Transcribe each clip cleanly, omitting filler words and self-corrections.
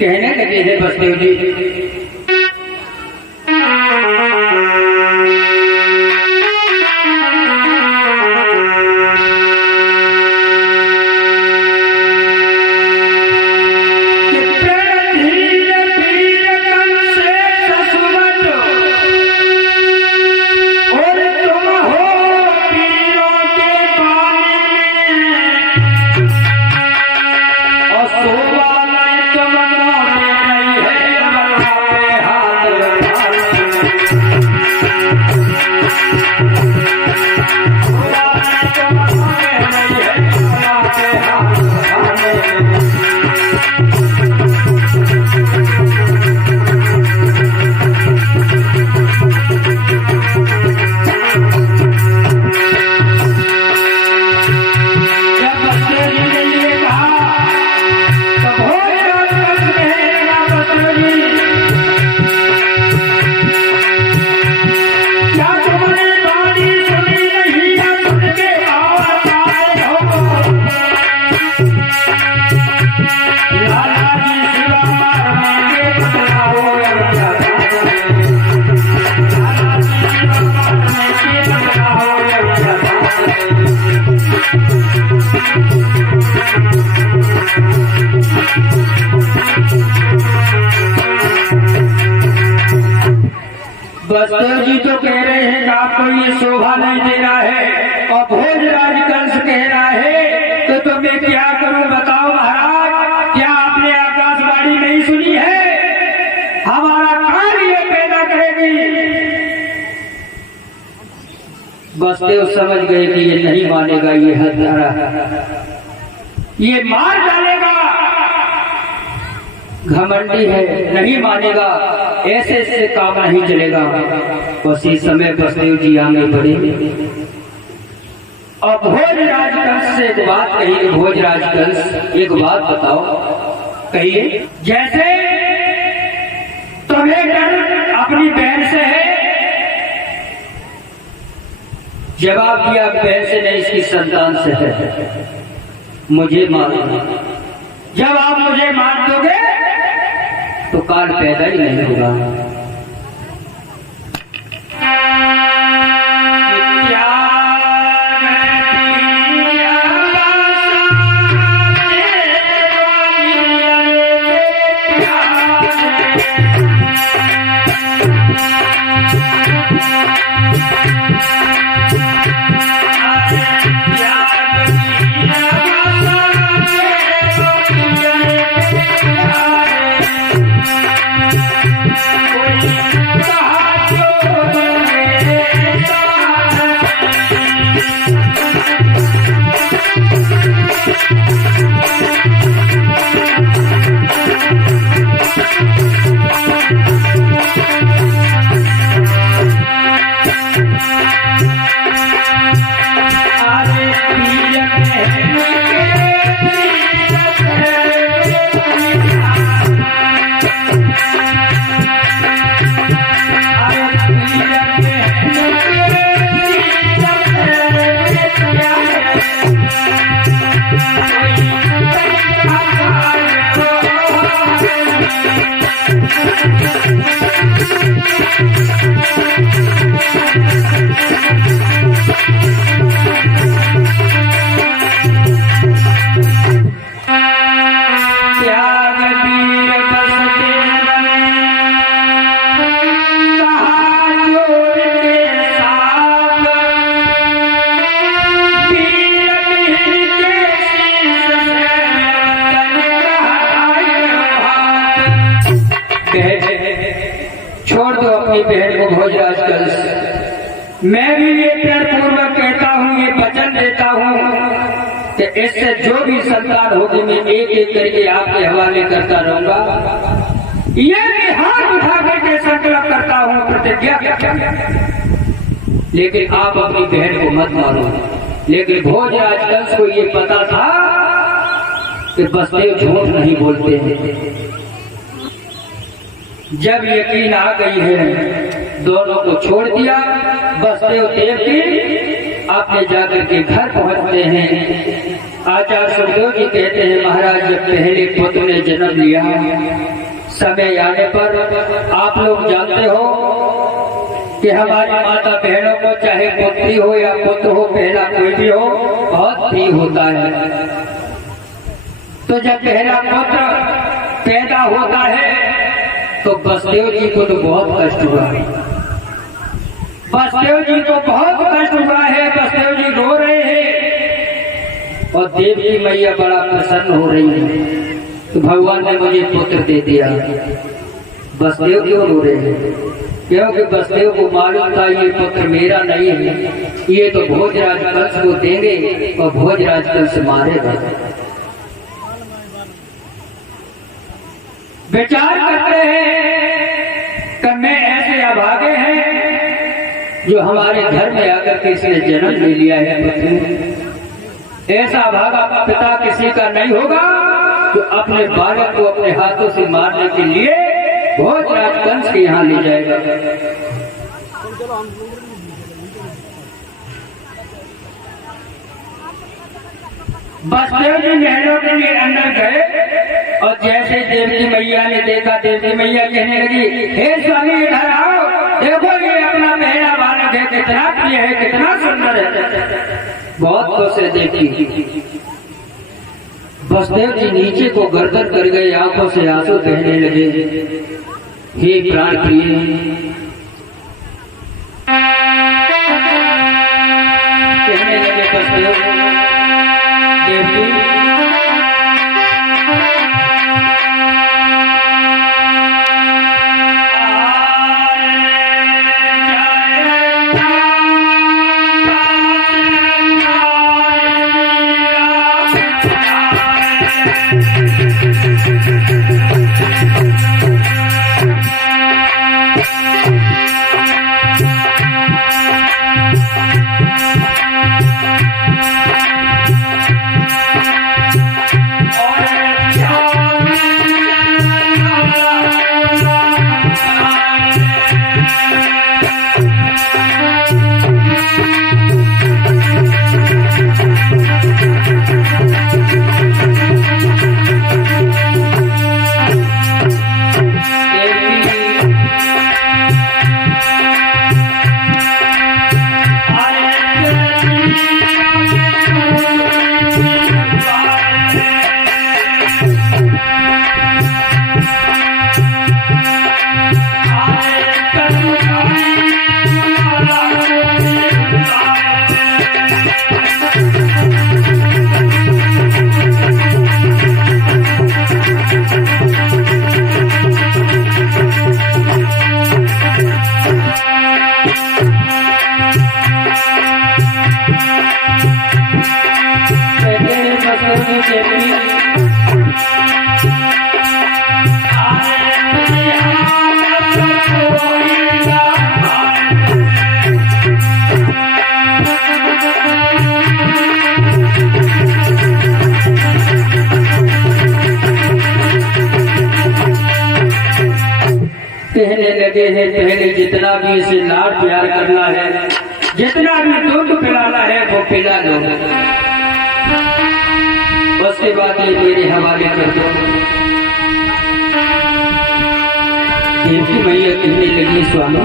कहने लगे हैं बसदेव जी, बसदेव जी तो कह रहे हैं कि आपको ये शोभा नहीं दे रहा है और भोजराज कंस कह रहा है तो मैं क्या करूं बताओ महाराज, क्या आपने आकाशवाणी नहीं सुनी है? हमारा कार्य पैदा करेगी। बसदेव समझ गए कि ये नहीं मानेगा, ये हत्यारा, ये मार डालेगा, घमंडी है, नहीं मानेगा, ऐसे काम नहीं चलेगा। उसी समय बसदेव जी आगे बढ़े और भोजराज कंस से एक बात कही। भोजराज कंस, एक बात बताओ, कहिए। जैसे तुम्हें डर अपनी बहन से है, जवाब दिया बहन से नहीं, इसकी संतान से है। मुझे मारो, जब आप मुझे मार दोगे तो काल पैदा ही नहीं होगा। छोड़ दो अपनी बहन को भोजराज कंस। मैं भी ये प्यार पूर्वक कहता हूँ, ये वचन देता हूँ कि इससे जो भी संतान होगी मैं एक एक करके आपके हवाले करता रहूंगा। ये भी हाथ उठा करके संकल्प करता हूँ, प्रतिज्ञा। लेकिन आप अपनी बहन को मत मारो। लेकिन भोजराज कंस को ये पता था कि बसदेव झूठ नहीं बोलते हैं। जब यकीन आ गई है, दोनों को छोड़ दिया। बसदेव देव की आपने जाकर के घर पहुंचते हैं। आचार्य सुखदेव जी कहते हैं, महाराज जब पहले पुत्र ने जन्म लिया, समय आने पर आप लोग जानते हो कि हमारी माता बहनों को चाहे पुत्री हो या पुत्र हो, पहला कोई भी हो, बहुत प्रिय होता है। तो जब पहला पुत्र पैदा होता है तो बसदेव जी को तो बहुत कष्ट हुआ है। बसदेव जी को बहुत कष्ट हुआ है। बसदेव जी रो रहे हैं और देवी मैया बड़ा प्रसन्न हो रही है, तो भगवान ने मुझे पुत्र दे दिया। बसदेव क्यों रो रहे हैं? क्योंकि बसदेव को मालूम था ये पुत्र मेरा नहीं है, ये तो भोजराज कंस को देंगे और भोजराज कंस मारेगा। विचार करते हैं कि मैं ऐसे अभागे हैं जो हमारे घर में आकर के इसने जन्म ले लिया है पुत्र। ऐसा अभागा पिता किसी का नहीं होगा जो अपने बालक को अपने हाथों से मारने के लिए भोजराज कंस के यहाँ ले जाएगा। बसदेव जी महलों के लिए अंदर गए और जैसे देवकी मैया ने देखा, देवकी मैया कहने लगी, हे स्वामी इधर आओ, देखो ये अपना पहला बालक है, कितना प्रिय है, कितना सुंदर है। बहुत खुश है देवकी। बसदेव जी नीचे को गर्दन कर गए, आंखों से आंसू बहने लगे। हे प्राण प्रिय, कहने लगे बसदेव, देवकी कहने लगे हैं, पहले जितना भी इसे लाड प्यार करना है, जितना भी दूध पिलाना है वो पिला लो, उसके बाद ये मेरे हवाले कर दो। देवकी मैया कहने लगी, स्वामी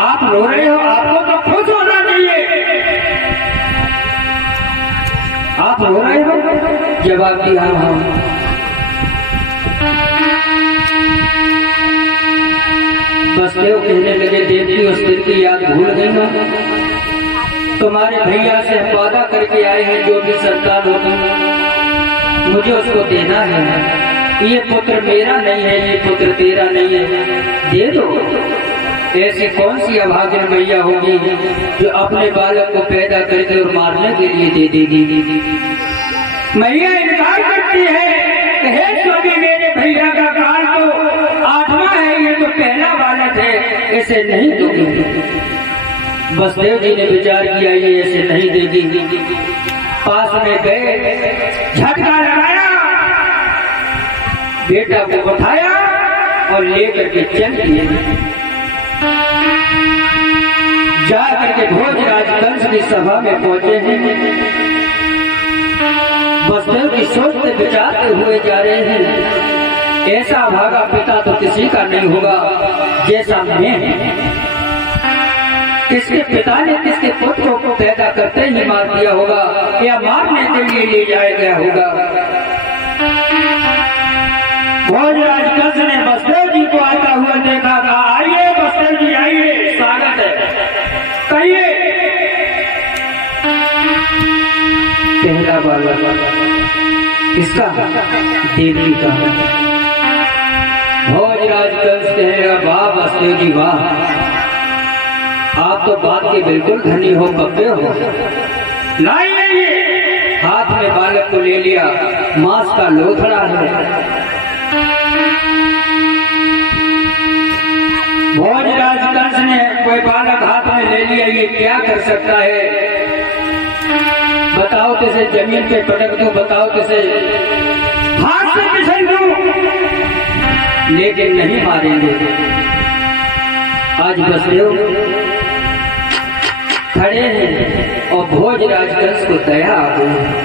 आप रो रहे हो, आपको तो खुश होना चाहिए। आप रो रहे हो? जवाब दिया, हाँ। बसदेव कहने लगे, देवकी उस दिन की याद भूल गई ना? तुम्हारे भैया से हम वादा करके आए हैं, जो भी संतान होगी मुझे उसको देना है। ये पुत्र मेरा नहीं है, ये पुत्र तेरा नहीं है, दे दो। ऐसी कौन सी अभागिन मैया होगी जो अपने बालक को पैदा करके और मारने के लिए दे देगी? मैया इनकार करती है, हे स्वामी मेरे भैया का काल तो 8वां है, ये तो पहला बालक है, इसे नहीं दूंगी। बसदेव जी ने विचार किया, ये ऐसे नहीं देगी। पास में गए, झटका लगाया, बेटा को उठाया और लेकर के चल दिए। जा करके भोजराज कंस की सभा में पहुंचे हैं। वसुदेव की सोचते विचारते हुए जा रहे हैं, ऐसा भागा पिता तो किसी का नहीं होगा जैसा मैं। किसके पिता ने किसके पुत्र को पैदा करते ही मार दिया होगा या मारने के लिए ले जाया गया होगा। भोजराज कंस ने वसुदेव जी को आता हुआ देखा, कहा आइए वसुदेव जी आइए, स्वागत है, कहिए। पहला बालक किसका? देवी का। भोजराज कंस कहेगा, वाह वसुदेव जी वाह, आप तो बात के बिल्कुल धनी हो, कब्बे हो। लाइए, हाथ में बालक को ले लिया, मांस का लोथड़ा है। भोजराज कंस ने कोई बालक हाथ में ले लिया, ये क्या कर सकता है? बताओ किसे जमीन पे पटक दूं, बताओ किसे हाथ से फिसल दूं, लेकिन नहीं मारेंगे। आज वसुदेव खड़े हैं और भोजराज कंस को दया आ गई।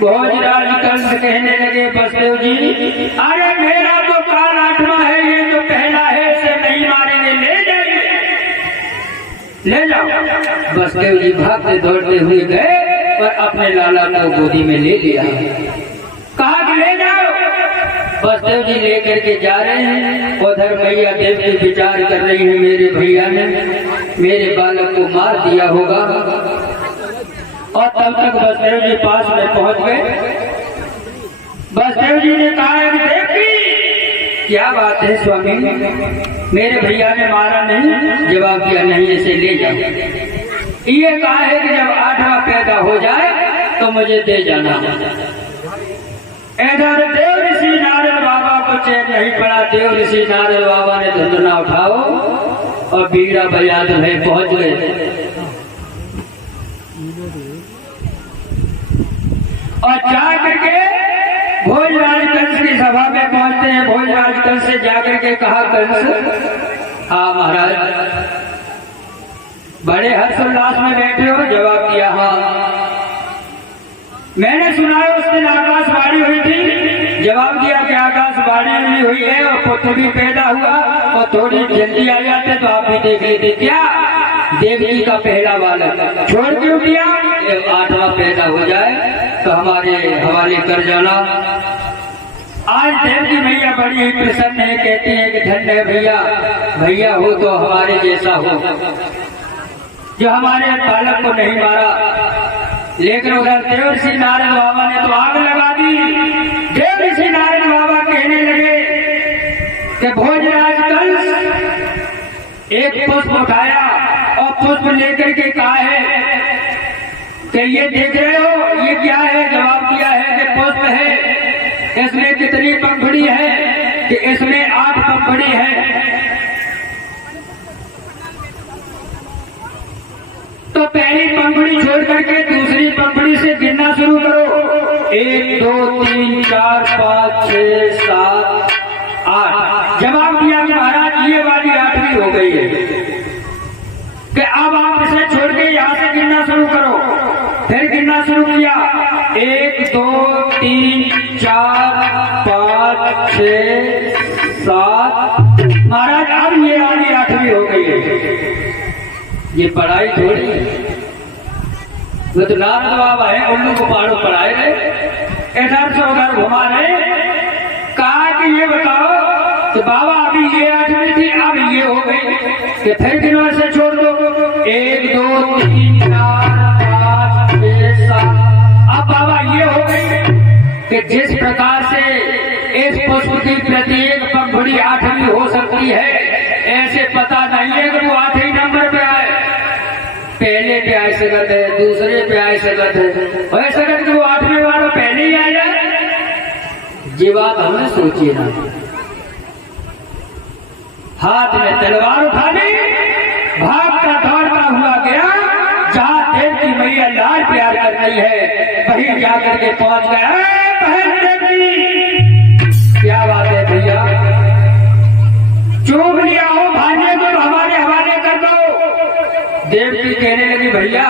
भोजराज कंस कहने लगे, वसुदेव जी अरे मेरा तो काल 8वां है, ये तो पहला है, इसे नहीं मारेंगे, ले जाइए, ले जाओ। वसुदेव जी भागते दौड़ते हुए गए और अपने लाला को गोदी में ले लिया, कहा कि ले जाओ। वसुदेव जी लेकर के जा रहे हैं, उधर मैया देवी विचार कर रही है, मेरे भैया ने मेरे बालक को मार दिया होगा। और तब तक वसुदेव जी पास में पहुंच गए। वसुदेव जी ने कहा कि देवी क्या बात है स्वामी, मेरे भैया ने मारा नहीं? जवाब दिया नहीं, इसे ले जाओ। ये कहा है कि जब 8वां पैदा हो जाए तो मुझे दे जाना। इधर देव ऋषि नारद बाबा को चैन नहीं पड़ा। देव ऋषि नारद बाबा ने धुंधना उठाओ और बीड़ा बजा दुल्हे पहुंच गए और जा करके भोजराज कंस की सभा में पहुंचते हैं। भोजराज कंस से जाकर के कहा, कंस हाँ महाराज, बड़े हर्षोल्लास में बैठे हो? जवाब दिया हाँ। मैंने सुना है उस दिन आकाशवाणी हुई थी। जवाब दिया कि आकाशवाणी भी हुई है और पुत्र भी पैदा हुआ और थोड़ी जल्दी आ जाते तो आप भी देख लेते। क्या? देवी का पहला बालक छोड़ क्यों दिया? 8वां पैदा हो जाए तो हमारे हवाले कर जाना। आज देव की मैया बड़ी ही प्रसन्न है, कहती है कि धन्य है भैया, भैया हो तो हमारे जैसा हो, जो हमारे बालक को नहीं मारा। लेकिन उधर देव ऋषि नारद बाबा ने तो आग लगा दी। देव ऋषि नारद बाबा कहने लगे कि भोजराज कंस एक पुष्प उठाया और पुष्प लेकर के कहा है कि ये देख रहे हो ये क्या है? जवाब दिया है कि पुष्प है। इसमें कितनी पंखुड़ी है? कि इसमें 8 पंखुड़ी है। तो पहले छोड़ करके दूसरी पंखुड़ी से गिनना शुरू करो। 1 2 3 4 5 6 7 8। जवाब दिया कि महाराज ये वाली 8वीं हो गई है कि अब आप इसे छोड़ के यहाँ से गिनना शुरू करो। फिर गिनना शुरू किया 1 2 3 4 5 6 7। महाराज अब ये वाली 8वीं हो गई है। ये पढ़ाई थोड़ी है, वो तो नारद बाबा है, उल्लू को पहाड़ों पढ़ाए रहे, इधर से उधर घुमा रहे। कहा कि ये बताओ कि बाबा अभी ये 8वीं थी, अब ये हो गई कि फिर गिनवा से छोड़ दो। 1 2 3 4 5 6 7। अब बाबा ये हो गई कि जिस प्रकार से इस पुष्प की प्रत्येक पंखुड़ी 8वीं हो सकती है, ऐसे पता नहीं है कि वो 8वें नंबर पे आए। पहले पे आए सकत है, दूसरे पे आए सकत है, हो सकत कि वो 8वें वाला पहले ही आ जाए। ये बात हमने सोची ना। हाथ में तलवार उठा ली, भागता दौड़ता हुआ गया जहां देव की मैया लाल प्यार कर रही है, वहीं जाकर के पहुंच गया। बहन देवी, क्या बात है भैया, चूम लिया हो भाने को हमारे हवाले कर दो। देवकी कहने लगी भैया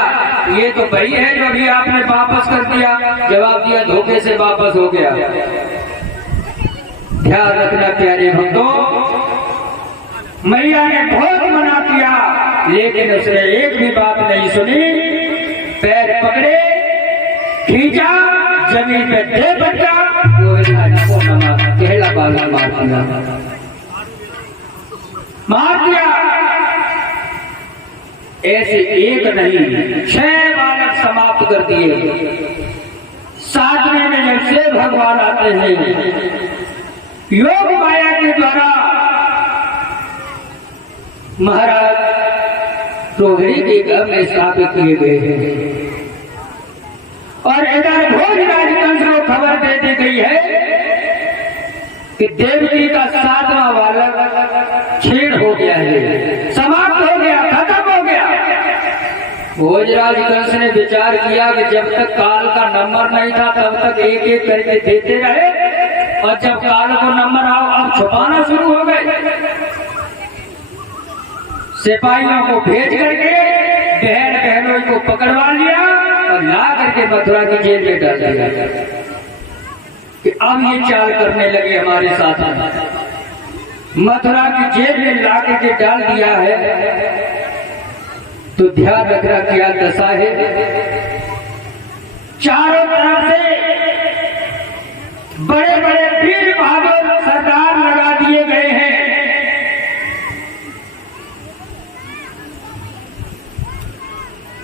ये तो वही है जो अभी आपने वापस कर दिया। जवाब दिया धोखे से वापस हो गया। ध्यान रखना प्यारे भक्तों, मैया ने बहुत मना किया लेकिन उसने एक भी बात नहीं सुनी। पैर पकड़े, खींचा, जमीन पे दे बच्चा, कहला बाला मार दिया। ऐसे एक नहीं 6 बालक समाप्त कर दिए। 7वें में जब से भगवान आते हैं, योग माया के द्वारा महाराज रोहिणी के घर में स्थापित किए गए हैं। और इधर भोजराज कंस को खबर दे दी गई है कि देवकी का 7वां बालक छेड़ हो गया है, समाप्त हो गया, खत्म हो गया। भोजराज कंस ने विचार किया कि जब तक काल का नंबर नहीं था तब तक एक एक करके देते रहे, और जब काल को नंबर आओ अब छुपाना शुरू हो गए। सिपाहियों को भेज करके बहन बहनों को पकड़वा लिया और ला करके मथुरा की जेल में डाल दिया कि अब ये चाल करने लगे हमारे साथ। मथुरा की जेल में ला करके डाल दिया है तो ध्यान रखना क्या दशा है। चारों तरफ से बड़े बड़े वीर बहादुर सरदार लगा दिए गए हैं।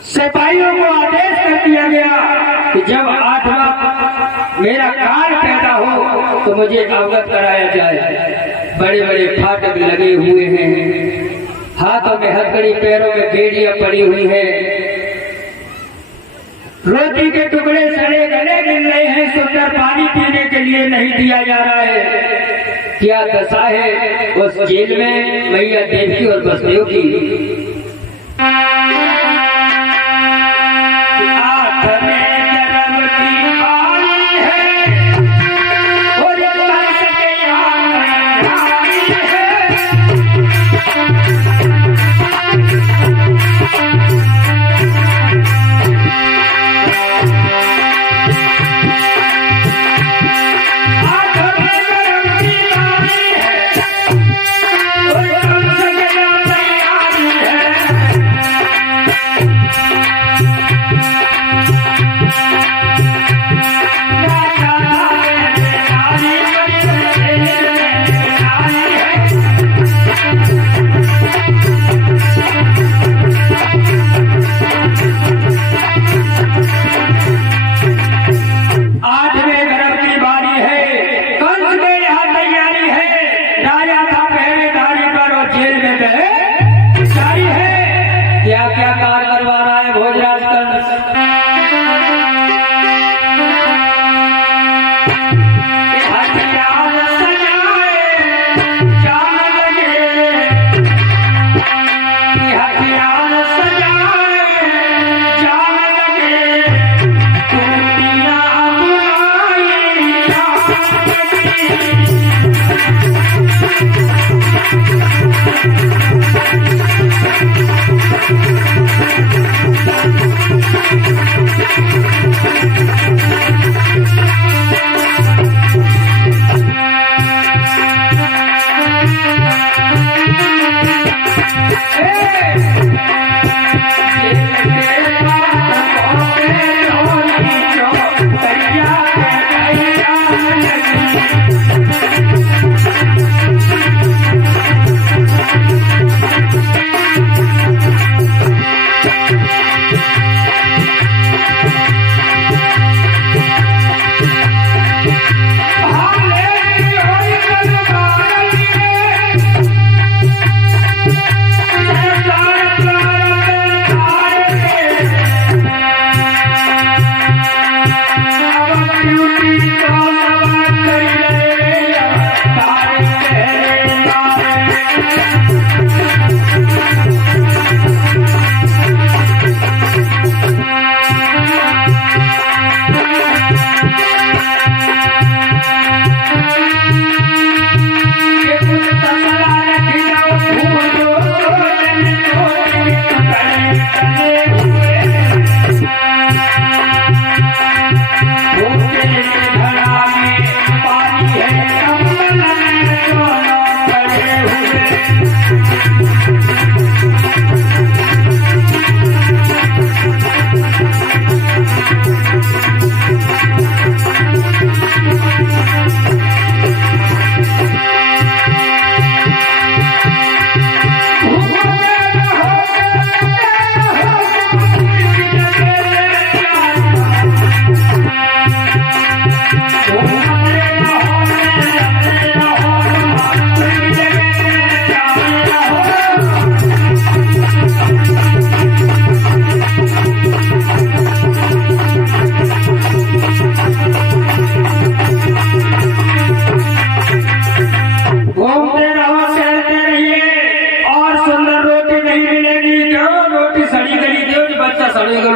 सिपाहियों को आदेश कर दिया गया कि जब 8वां मेरा काल पैदा हो तो मुझे अवगत कराया जाए। बड़े बड़े फाटक लगे हुए हैं, हाथों में हथकड़ी, पैरों में बेड़ियां पड़ी हुई है, रोटी के टुकड़े सड़े गले मिल रहे हैं, सुंदर पानी पीने के लिए नहीं दिया जा रहा है। क्या दशा है उस जेल में मैया देवकी और वसुदेव की।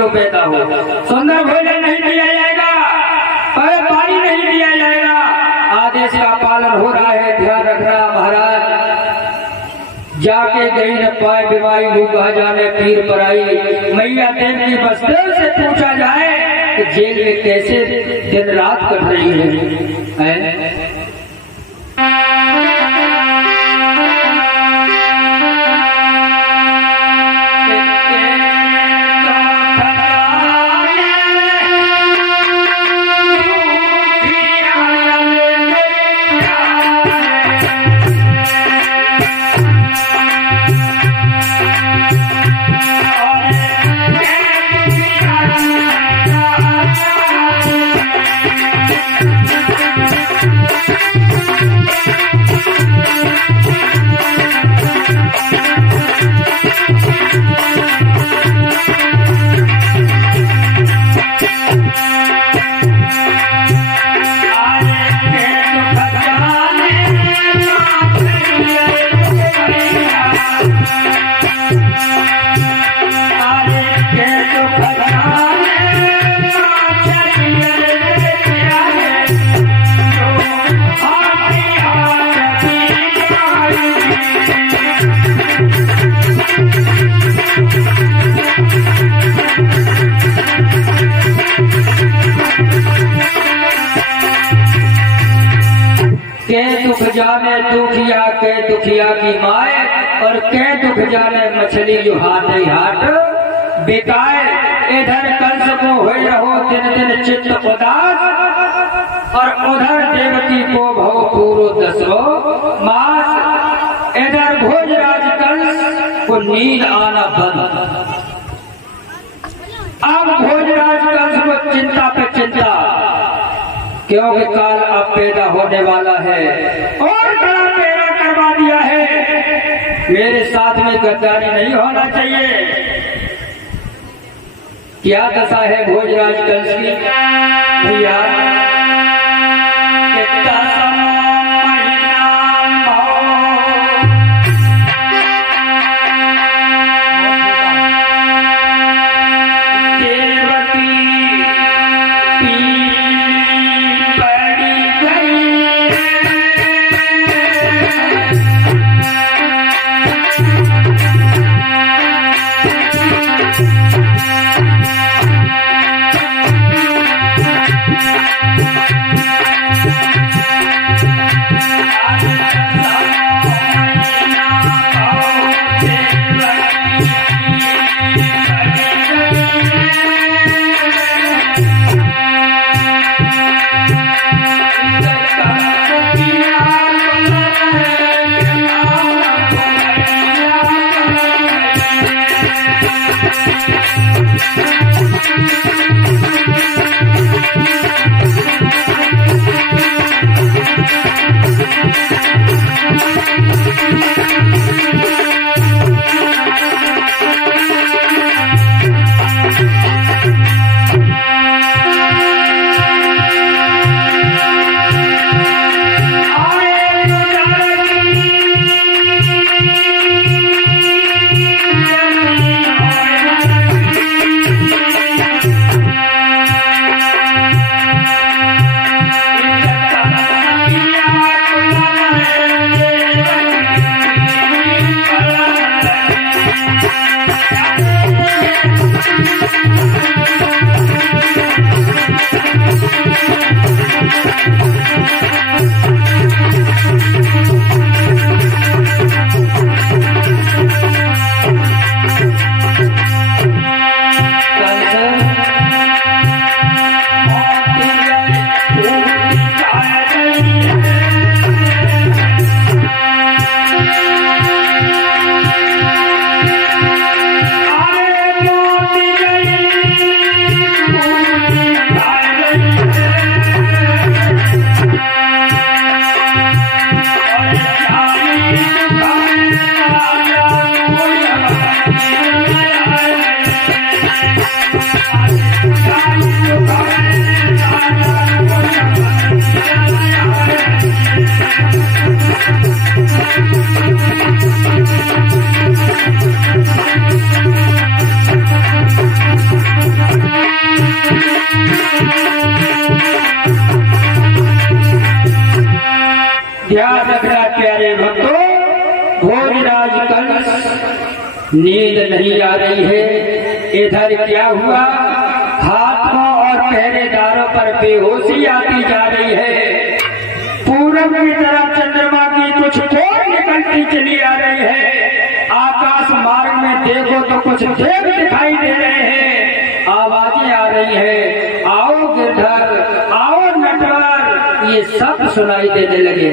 पैदा हो, सुंदर भोजन नहीं दिया जाएगा, पानी नहीं दिया जाएगा। आदेश का पालन हो रहा है, ध्यान रखना महाराज। जाके गई न पाए बीमारी भूखा जाने पीर पर आई, मैया देव की बस्तर से पूछा जाए कि जेल में कैसे दिन रात कट रही है? दुख जाने दुखिया के दुखिया की माए, और के दुख जाने मछली जो हाथ ही हाथ बिकाए। इधर कंस को हो रहो दिन दिन चित्त उदास, और उधर देवकी को भव पूरो दसो मास। इधर भोजराज कंस को नींद आना बंद। अब भोजराज कंस को चिंता पे चिंता, क्योंकि काल अब पैदा होने वाला है और बड़ा पैदा करवा दिया है। मेरे साथ में गद्दारी नहीं होना चाहिए। क्या दशा है भोजराज कंस की भैया? भोजराज कंस, नींद नहीं आ रही है। इधर क्या हुआ, हाथों और पहरेदारों पर बेहोशी आती जा रही है। पूरब की तरफ चंद्रमा की कुछ फोड़ निकलती चली आ रही है। आकाश मार्ग में देखो तो कुछ देव दिखाई दे रहे हैं, आवाजें आ रही है, आओ गिरधर, आओ नटवर, ये सब सुनाई देने लगे।